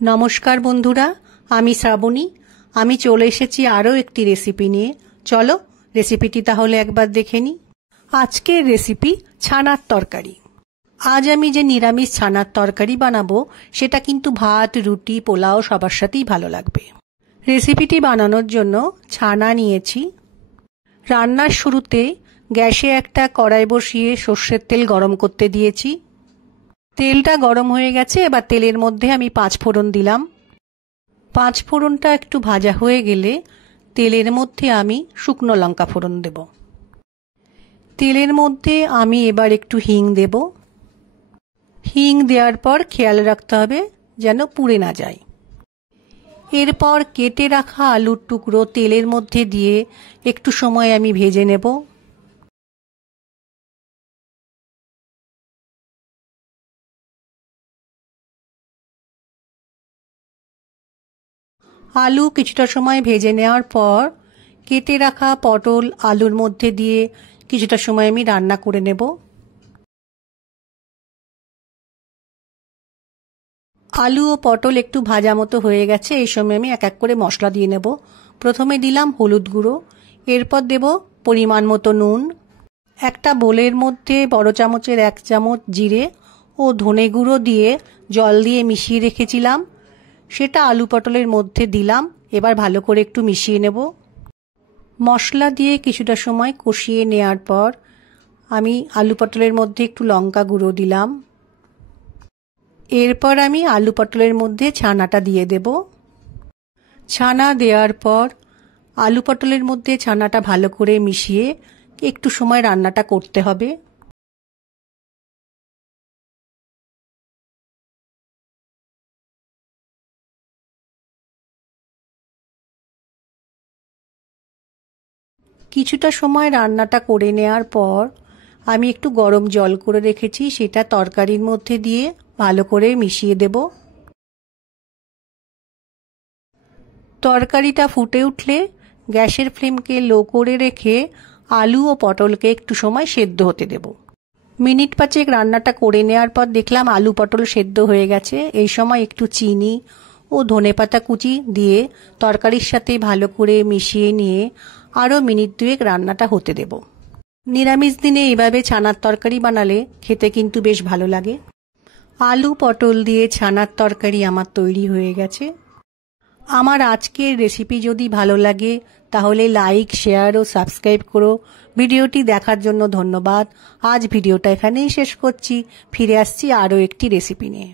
नमस्कार बंधुरा, आमी श्रावणी। आमी चले एसेছি आरो एकटी रेसिपि निये। चलो रेसिपिटी ताहले एकबार देखे नी। आजकेर रेसिपि छानार तरकारी। आज आमी जे निरामिष छानार तरकारी बानाबो सेटा किन्तु भात, रुटी, पोलाओ सबार साथेई भालो लागबे। रेसिपिटी बानानोर जोन्नो छाना नियेछि। रान्नार शुरूते ग्यासे एकटा कड़ाई बसिए सर्षेर तेल गरम करते दिएछि। तेलटा गरम हये गेছে। एबार तेलेर मধ্যে আমি 5 ফোড়ন দিলাম। 5 ফোড়নটা একটু ভাজা হয়ে গেলে তেলের মধ্যে আমি শুকনো লঙ্কা ফোড়ন দেব। তেলের মধ্যে আমি এবার একটু হিং দেব। হিং দেওয়ার পর খেয়াল রাখতে হবে যেন পুড়ে না যায়। এরপর কেটে রাখা আলুর টুকরো তেলের মধ্যে দিয়ে একটু সময় আমি ভেজে নেব। आलू किछुटा समय भेजे नेওয়ার पर केटे रखा पटल आलुर मध्य दिए किछुटा समय आमी रान्ना करे नेब। आलू और पटल एकटू भाजा मतो हये गेছে। এই সময় আমি এক এক করে মশলা দিয়ে নেব। প্রথমে দিলাম হলুদ গুঁড়ো, এরপর দেব পরিমাণ মতো নুন। একটা বোলের মধ্যে বড় চামচের 1 চামচ জিরে ও ধনে গুঁড়ো দিয়ে জল দিয়ে মিশিয়ে রেখেছিলাম, সেটা আলু পটলের মধ্যে দিলাম। এবার ভালো করে একটু মিশিয়ে নেব। মশলা দিয়ে কিছুটা সময় কষিয়ে নেওয়ার পর আমি আলু পটলের মধ্যে একটু লঙ্কা গুঁড়ো দিলাম। এরপর আমি আলু পটলের মধ্যে ছানাটা দিয়ে দেব। ছানা দেওয়ার পর আলু পটলের মধ্যে ছানাটা ভালো করে মিশিয়ে একটু সময় রান্নাটা করতে হবে। কিছুটা সময় রান্নাটা করে নেওয়ার পর আমি একটু গরম জল করে রেখেছি, সেটা তরকারির মধ্যে দিয়ে ভালো করে মিশিয়ে দেব। তরকারিটা ফুটে উঠলে গ্যাসের ফ্লেমকে লো করে রেখে আলু ও পটলকে একটু সময় সেদ্ধ হতে দেব। মিনিট 5 রান্নাটা করে নেওয়ার পর দেখলাম আলু পটল সেদ্ধ হয়ে গেছে। এই সময় একটু চিনি ও ধনেপাতা কুচি দিয়ে তরকারির সাথে ভালো করে মিশিয়ে নিয়ে আরও মিনিট 2 রান্নাটা হতে দেব। নিরামিষ দিনে এইভাবে ছানার তরকারি বানালে খেতে কিন্তু বেশ ভালো লাগে। আলু পটল দিয়ে ছানার তরকারি আমার তৈরি হয়ে গেছে। আমার আজকের রেসিপি যদি ভালো লাগে তাহলে লাইক, শেয়ার ও সাবস্ক্রাইব করো। ভিডিওটি দেখার জন্য ধন্যবাদ। আজ ভিডিওটা এখানেই শেষ করছি। ফিরে আসছি আরও একটি রেসিপি নিয়ে।